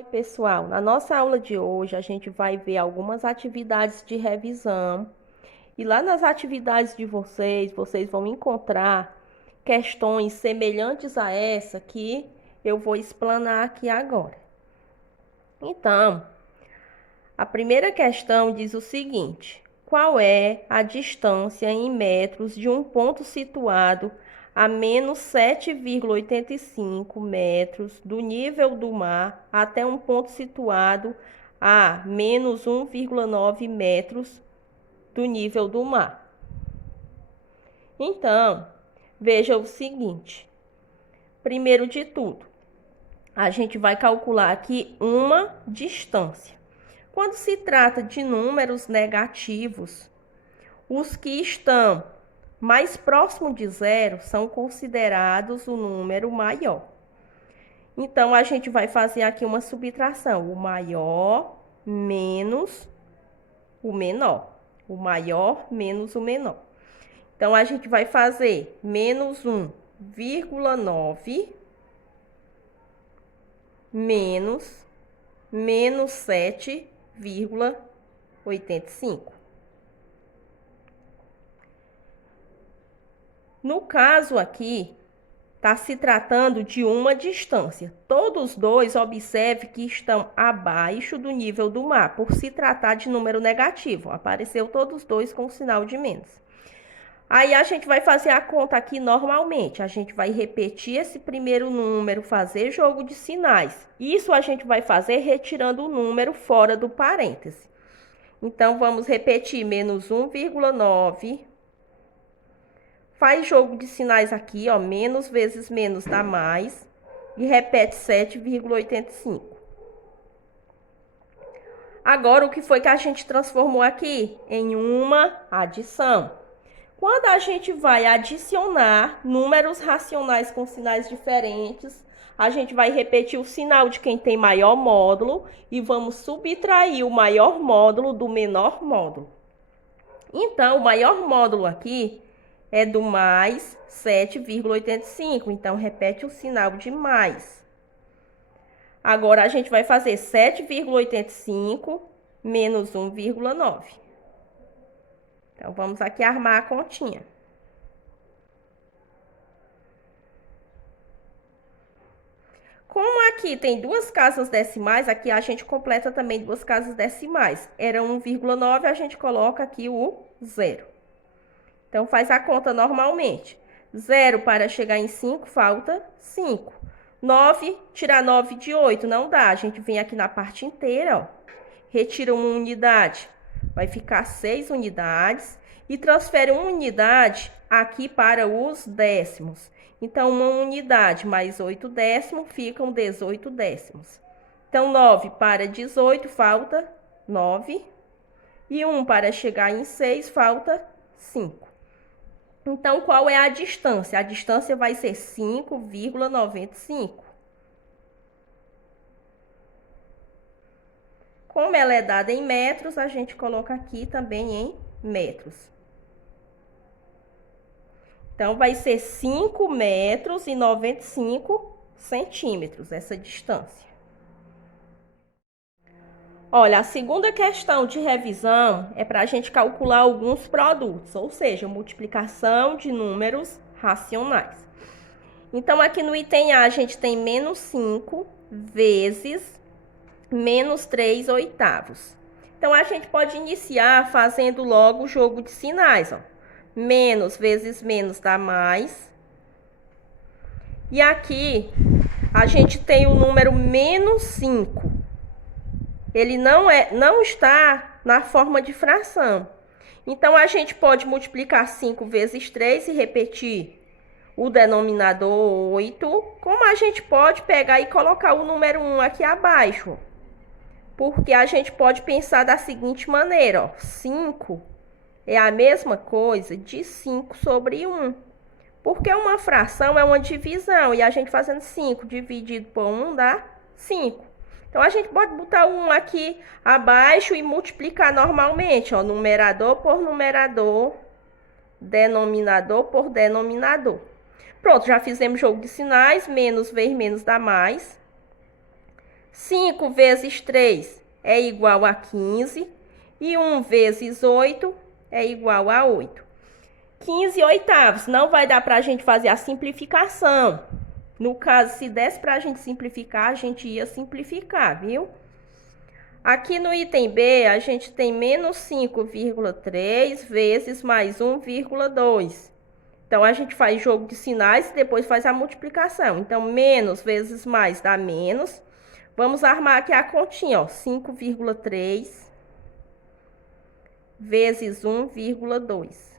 Oi, pessoal, na nossa aula de hoje a gente vai ver algumas atividades de revisão e lá nas atividades de vocês vão encontrar questões semelhantes a essa que eu vou explanar aqui agora. Então, a primeira questão diz o seguinte: qual é a distância em metros de um ponto situado a menos 7,85 metros do nível do mar até um ponto situado a menos 1,9 metros do nível do mar? Então, veja o seguinte: primeiro de tudo, a gente vai calcular aqui uma distância. Quando se trata de números negativos, os que estão mais próximos de zero são considerados o número maior. Então, a gente vai fazer aqui uma subtração: o maior menos o menor. O maior menos o menor. Então, a gente vai fazer menos 1,9 menos 7,85. No caso aqui, está se tratando de uma distância. Todos dois, observe que estão abaixo do nível do mar, por se tratar de número negativo. Apareceu todos dois com sinal de menos. Aí a gente vai fazer a conta aqui normalmente. A gente vai repetir esse primeiro número, fazer jogo de sinais. Isso a gente vai fazer retirando o número fora do parêntese. Então, vamos repetir menos 1,9. Faz jogo de sinais aqui, ó, menos vezes menos dá mais. E repete 7,85. Agora, o que foi que a gente transformou aqui? Em uma adição. Quando a gente vai adicionar números racionais com sinais diferentes, a gente vai repetir o sinal de quem tem maior módulo e vamos subtrair o maior módulo do menor módulo. Então, o maior módulo aqui é do mais 7,85. Então, repete o sinal de mais. Agora, a gente vai fazer 7,85 menos 1,9. Então, vamos aqui armar a continha. Como aqui tem duas casas decimais, aqui a gente completa também duas casas decimais. Era 1,9, a gente coloca aqui o 0. Então, faz a conta normalmente. 0 para chegar em 5, falta 5. 9, tirar 9 de 8, não dá. A gente vem aqui na parte inteira, ó. Retira uma unidade. Vai ficar 6 unidades. E transfere uma unidade aqui para os décimos. Então, uma unidade mais 8 décimos ficam 18 décimos. Então, 9 para 18, falta 9. E 1 para chegar em 6, falta 5. Então, qual é a distância? A distância vai ser 5,95. Como ela é dada em metros, a gente coloca aqui também em metros. Então, vai ser 5 metros e 95 centímetros essa distância. Olha, a segunda questão de revisão é para a gente calcular alguns produtos, ou seja, multiplicação de números racionais. Então, aqui no item A, a gente tem menos 5 vezes menos 3 oitavos. Então, a gente pode iniciar fazendo logo o jogo de sinais, ó. Menos vezes menos dá mais. E aqui, a gente tem o número menos 5. Ele não está na forma de fração. Então, a gente pode multiplicar 5 vezes 3 e repetir o denominador 8. Como a gente pode pegar e colocar o número 1 aqui abaixo? Porque a gente pode pensar da seguinte maneira, ó. 5 é a mesma coisa de 5 sobre 1. Porque uma fração é uma divisão. E a gente fazendo 5 dividido por 1 dá 5. Então, a gente pode botar o 1 aqui abaixo e multiplicar normalmente, ó, numerador por numerador, denominador por denominador. Pronto, já fizemos jogo de sinais, menos vezes menos dá mais. 5 vezes 3 é igual a 15. E 1 vezes 8 é igual a 8. 15 oitavos. Não vai dar para a gente fazer a simplificação. No caso, se desse para a gente simplificar, a gente ia simplificar, viu? Aqui no item B, a gente tem menos 5,3 vezes mais 1,2. Então, a gente faz jogo de sinais e depois faz a multiplicação. Então, menos vezes mais dá menos. Vamos armar aqui a continha, ó. 5,3 vezes 1,2.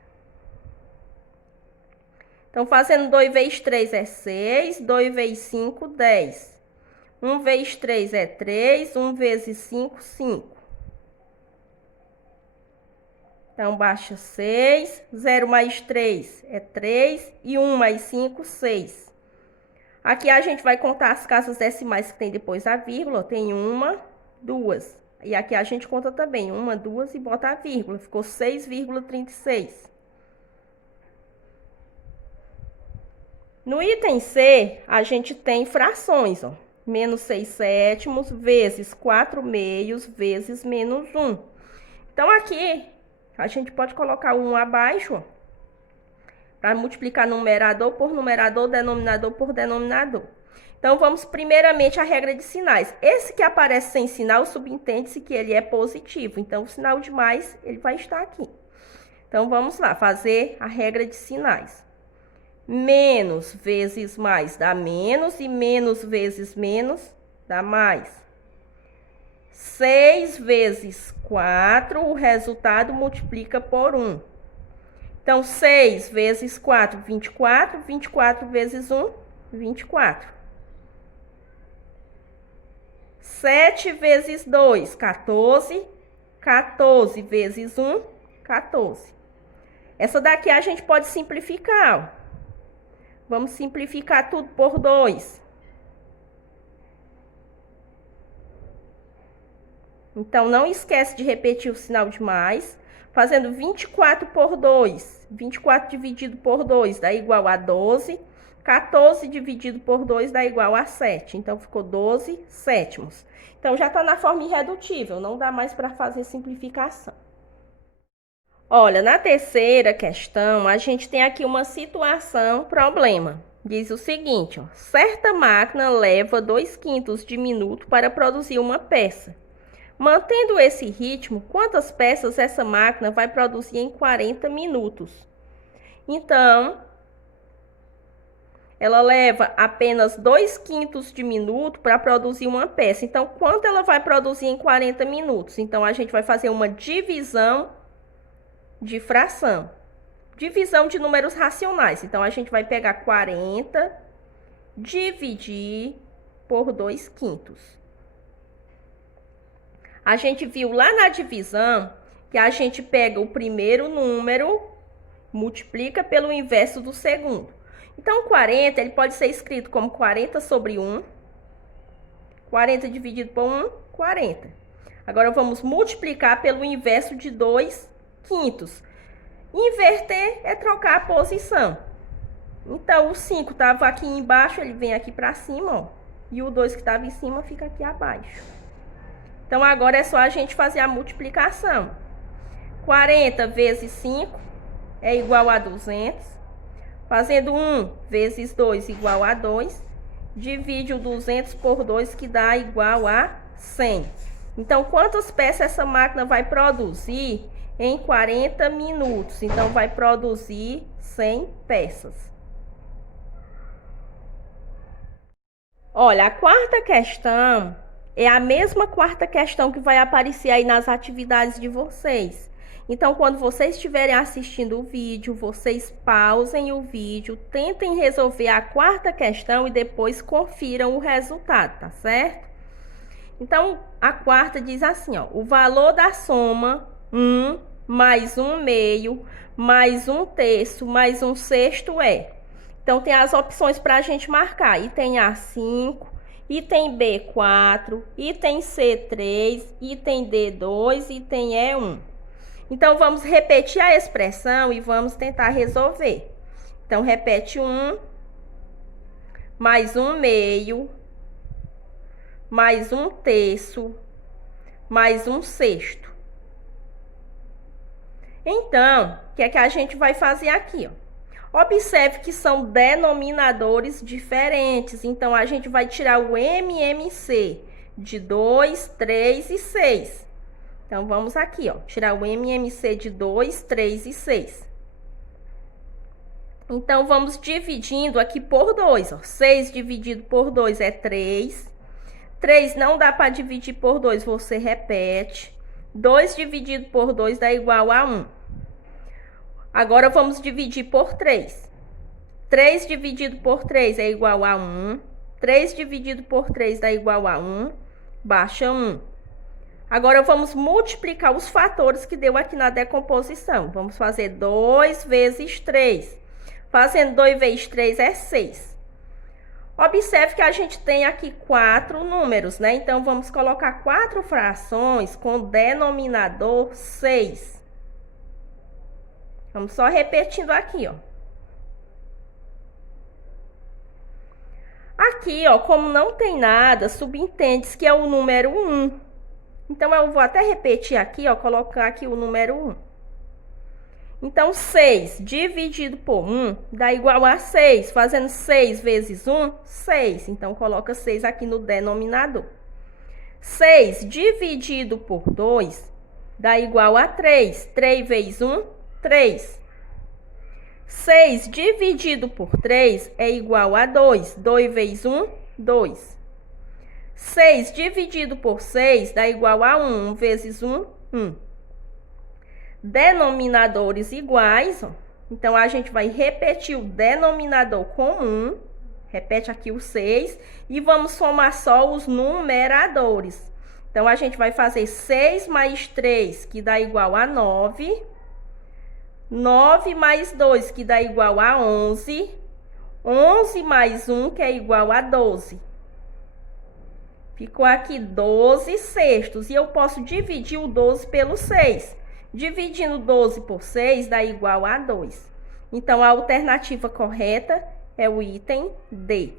Então, fazendo 2 vezes 3 é 6, 2 vezes 5, 10. 1 vezes 3 é 3, 1 vezes 5, 5. Então, baixa 6, 0 mais 3 é 3 e 1 mais 5, 6. Aqui a gente vai contar as casas decimais que tem depois da vírgula. Tem 1, 2. E aqui a gente conta também 1, 2 e bota a vírgula. Ficou 6,36. No item C, a gente tem frações, ó. Menos 6 sétimos vezes 4 meios vezes menos 1. Então, aqui, a gente pode colocar o 1 abaixo, ó, para multiplicar numerador por numerador, denominador por denominador. Então, vamos primeiramente à regra de sinais. Esse que aparece sem sinal, subentende-se que ele é positivo. Então, o sinal de mais, ele vai estar aqui. Então, vamos lá, fazer a regra de sinais. Menos vezes mais dá menos e menos vezes menos dá mais. 6 vezes 4, o resultado multiplica por 1. Então, 6 vezes 4, 24. 24 vezes 1, 24. 7 vezes 2, 14. 14 vezes 1, 14. Essa daqui a gente pode simplificar, ó. Vamos simplificar tudo por 2. Então, não esquece de repetir o sinal de mais. Fazendo 24 por 2. 24 dividido por 2 dá igual a 12. 14 dividido por 2 dá igual a 7. Então, ficou 12 sétimos. Então, já está na forma irredutível. Não dá mais para fazer simplificação. Olha, na terceira questão, a gente tem aqui uma situação, problema. Diz o seguinte, ó. Certa máquina leva 2/5 de minuto para produzir uma peça. Mantendo esse ritmo, quantas peças essa máquina vai produzir em 40 minutos? Então, ela leva apenas 2/5 de minuto para produzir uma peça. Então, quanto ela vai produzir em 40 minutos? Então, a gente vai fazer uma divisão de fração. Divisão de números racionais. Então, a gente vai pegar 40, dividir por 2/5. A gente viu lá na divisão que a gente pega o primeiro número, multiplica pelo inverso do segundo. Então, 40, ele pode ser escrito como 40 sobre 1. 40 dividido por 1, 40. Agora, vamos multiplicar pelo inverso de 2/5. Inverter é trocar a posição. Então, o 5 estava aqui embaixo, ele vem aqui para cima, ó. E o 2 que estava em cima fica aqui abaixo. Então, agora é só a gente fazer a multiplicação. 40 vezes 5 é igual a 200. Fazendo 1 vezes 2 igual a 2. Divide o 200 por 2, que dá igual a 100. Então, quantas peças essa máquina vai produzir em 40 minutos? Então, vai produzir 100 peças. Olha, a quarta questão é a mesma quarta questão que vai aparecer aí nas atividades de vocês. Então, quando vocês estiverem assistindo o vídeo, vocês pausem o vídeo, tentem resolver a quarta questão e depois confiram o resultado, tá certo? Então, a quarta diz assim, ó: o valor da soma 1 mais 1/2 mais 1/3 mais 1/6 é. Então, tem as opções para a gente marcar. Item A, 5. Item B, 4. Item C, 3. Item D, 2. Item E, 1. Então, vamos repetir a expressão e vamos tentar resolver. Então, repete 1 mais 1/2 mais 1/3, mais 1/6. Então, o que é que a gente vai fazer aqui, ó? Observe que são denominadores diferentes. Então, a gente vai tirar o MMC de 2, 3 e 6. Então, vamos aqui, ó, tirar o MMC de 2, 3 e 6. Então, vamos dividindo aqui por 2, ó. 6 dividido por 2 é 3. 3 não dá para dividir por 2, você repete. 2 dividido por 2 dá igual a 1. Agora, vamos dividir por 3. 3 dividido por 3 é igual a 1. 3 dividido por 3 dá igual a 1. Baixa 1. Agora, vamos multiplicar os fatores que deu aqui na decomposição. Vamos fazer 2 vezes 3. Fazendo 2 vezes 3 é 6. Observe que a gente tem aqui 4 números, né? Então, vamos colocar 4 frações com denominador 6. Vamos só repetindo aqui, ó. Aqui, ó, como não tem nada, subentende-se que é o número 1. Então, eu vou até repetir aqui, ó, colocar aqui o número 1. Então, 6 dividido por 1 dá igual a 6. Fazendo 6 vezes 1, 6. Então, coloca 6 aqui no denominador. 6 dividido por 2 dá igual a 3. 3 vezes 1, 3. 6 dividido por 3 é igual a 2. 2 vezes 1, 2. 6 dividido por 6 dá igual a 1. 1 vezes 1, 1. Denominadores iguais, ó. Então, a gente vai repetir o denominador comum. Repete aqui o 6. E vamos somar só os numeradores. Então, a gente vai fazer 6 mais 3, que dá igual a 9. 9 mais 2, que dá igual a 11. 11 mais 1, que é igual a 12. Ficou aqui 12 sextos. E eu posso dividir o 12 pelo 6. Dividindo 12 por 6 dá igual a 2. Então, a alternativa correta é o item D.